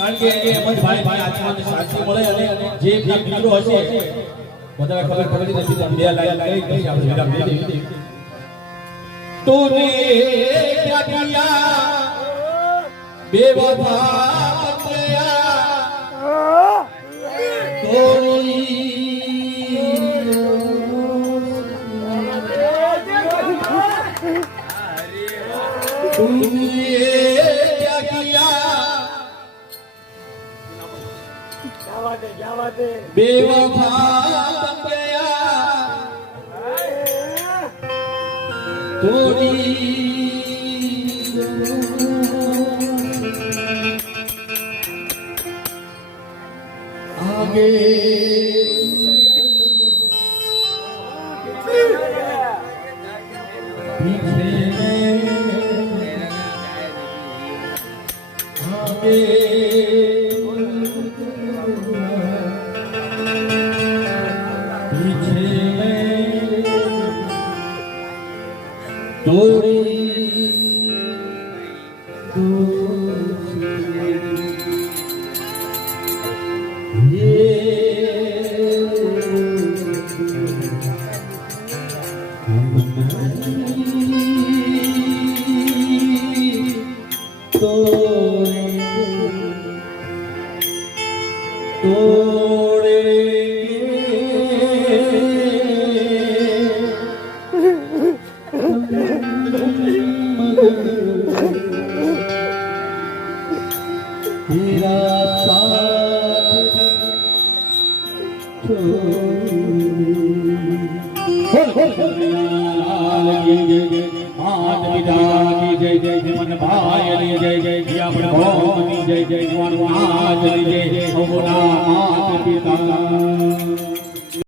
કારણ કે એમ જ ભાઈ આત્માને શાંતિ મળે અને જે મિત્રો હશે વધારે ખબર નથી તો બે લાઈન કરી પછી આપણે વિરામ દઈ દઈએ તૂને ક્યા કિયા બેવફા બતયા तूने क्या किया बेवफा बन गया आगे जय जय जय जय जय जय जय जय जय जय जय जय जय जय जय जय जय जय जय